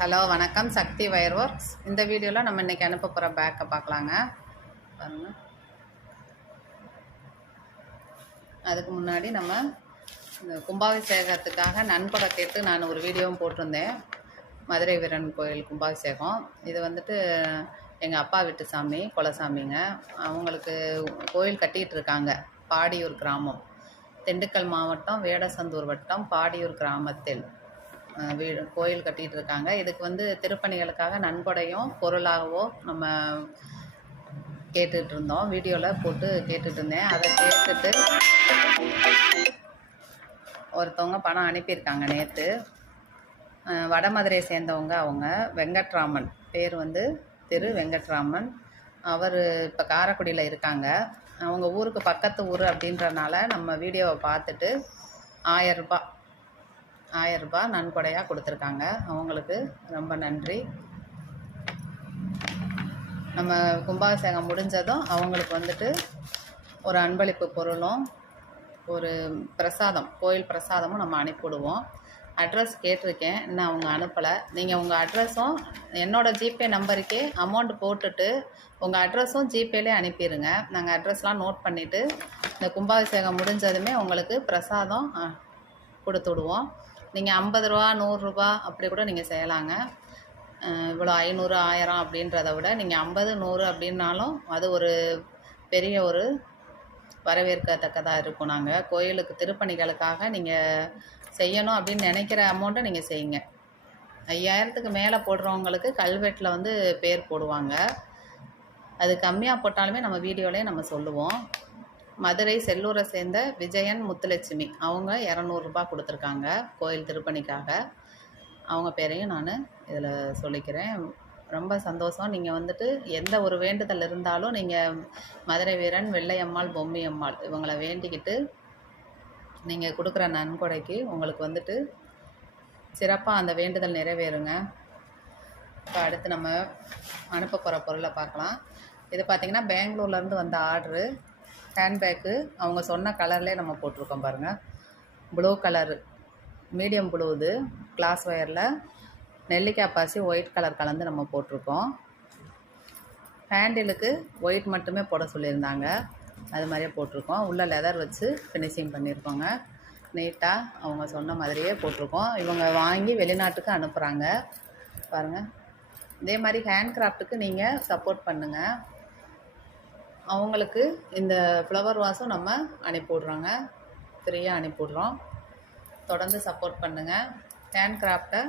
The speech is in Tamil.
ஹலோ வணக்கம், சக்தி வயர் ஒர்க்ஸ். இந்த வீடியோவில் நம்ம இன்றைக்கி அனுப்ப போகிற பேக்கை பார்க்கலாங்க. பாருங்கள். அதுக்கு முன்னாடி நம்ம இந்த கும்பாபிஷேகத்துக்காக நன்கொடை கேட்டு நான் ஒரு வீடியோவும் போட்டிருந்தேன். மதுரை வீரன் கோயில் கும்பாபிஷேகம். இது வந்துட்டு எங்கள் அப்பா வீட்டு சாமி, குலசாமிங்க. அவங்களுக்கு கோயில் கட்டிகிட்டு இருக்காங்க. பாடியூர் கிராமம், திண்டுக்கல் மாவட்டம், வேடசந்தூர் வட்டம், பாடியூர் கிராமத்தில் வீடு கோயில் கட்டிகிட்டு இருக்காங்க. இதுக்கு வந்து திருப்பணிகளுக்காக நன்கொடையும் பொருளாகவோ நம்ம கேட்டுட்டு இருந்தோம். வீடியோவில் போட்டு கேட்டுட்டு இருந்தேன். அதை கேட்டுட்டு ஒருத்தவங்க பணம் அனுப்பியிருக்காங்க நேற்று. வடமதுரையை சேர்ந்தவங்க. அவங்க வெங்கட்ராமன், பேர் வந்து திரு வெங்கட்ராமன். அவர் இப்போ காரைக்குடியில் இருக்காங்க. அவங்க ஊருக்கு பக்கத்து ஊர் அப்படின்றனால நம்ம வீடியோவை பார்த்துட்டு 1000 ரூபாய் நன்கொடையாக கொடுத்துருக்காங்க. அவங்களுக்கு ரொம்ப நன்றி. நம்ம கும்பாபிஷேகம் முடிஞ்சதும் அவங்களுக்கு வந்துட்டு ஒரு அன்பளிப்பு பொருளும் ஒரு பிரசாதம், கோயில் பிரசாதமும் நம்ம அனுப்பிவிடுவோம். அட்ரஸ் கேட்டிருக்கேன், இன்னும் அவங்க அனுப்பலை. நீங்கள் உங்கள் அட்ரஸும் என்னோடய ஜிபே நம்பருக்கே அமௌண்ட் போட்டுட்டு உங்கள் அட்ரஸும் ஜிபேலே அனுப்பிடுங்க. நாங்கள் அட்ரஸ்லாம் நோட் பண்ணிவிட்டு இந்த கும்பாபிஷேகம் முடிஞ்சதுமே உங்களுக்கு பிரசாதம் கொடுத்து விடுவோம். நீங்கள் 50 ரூபா 100 ரூபா அப்படி கூட நீங்கள் செய்யலாங்க. இவ்வளோ 500 1000 அப்படின்றத விட நீங்கள் 50 100 அப்படின்னாலும் அது ஒரு பெரிய ஒரு வரவேற்கத்தக்கதாக இருக்கும். நாங்கள் கோயிலுக்கு திருப்பணிகளுக்காக நீங்கள் செய்யணும் அப்படின்னு நினைக்கிற அமௌண்ட்டை நீங்கள் செய்யுங்க. 5000க்கு மேலே போடுறவங்களுக்கு கல்வெட்டில் வந்து பேர் போடுவாங்க. அது கம்மியாக போட்டாலுமே நம்ம வீடியோலேயே நம்ம சொல்லுவோம். மதுரை செல்லூரை சேர்ந்த விஜயன் முத்துலட்சுமி, அவங்க 200 ரூபாய் கொடுத்துருக்காங்க கோயில் திருப்பணிக்காக. அவங்க பேரையும் நான் இதில் சொல்லிக்கிறேன். ரொம்ப சந்தோஷம். நீங்கள் வந்துட்டு எந்த ஒரு வேண்டுதல் இருந்தாலும் நீங்கள் மதுரை வீரன், வெள்ளையம்மாள், பொம்மியம்மாள் இவங்களை வேண்டிக்கிட்டு நீங்கள் கொடுக்குற நன்கொடைக்கு உங்களுக்கு வந்துட்டு சிறப்பாக அந்த வேண்டுதல் நிறைவேறுங்க. இப்போ அடுத்து நம்ம அனுப்ப போகிற பொருளை பார்க்கலாம். இது பார்த்திங்கன்னா பெங்களூர்லேருந்து வந்த ஆர்டரு. ஹேண்ட்பேக்கு அவங்க சொன்ன கலர்லேயே நம்ம போட்டிருக்கோம் பாருங்கள். Blue colour, medium blue. இது கிளாஸ் ஒயரில் நெல்லிக்காய் பாசி ஒயிட் கலர் கலந்து நம்ம போட்டிருக்கோம். ஹேண்டிலுக்கு ஒயிட் மட்டுமே போட சொல்லியிருந்தாங்க, அது மாதிரியே போட்டிருக்கோம். உள்ள லெதர் வச்சு ஃபினிஷிங் பண்ணியிருக்கோங்க. நீட்டாக அவங்க சொன்ன மாதிரியே போட்டிருக்கோம். இவங்க வாங்கி வெளிநாட்டுக்கு அனுப்புகிறாங்க பாருங்கள். இதே மாதிரி ஹேண்ட் கிராஃப்ட்டுக்கு நீங்கள் சப்போர்ட் பண்ணுங்கள். அவங்களுக்கு இந்த ஃப்ளவர் வாஷும் நம்ம அனுப்பிவிட்றோங்க, ஃப்ரீயாக அனுப்பிவிட்றோம். தொடர்ந்து சப்போர்ட் பண்ணுங்கள். ஹேண்ட் கிராஃப்டை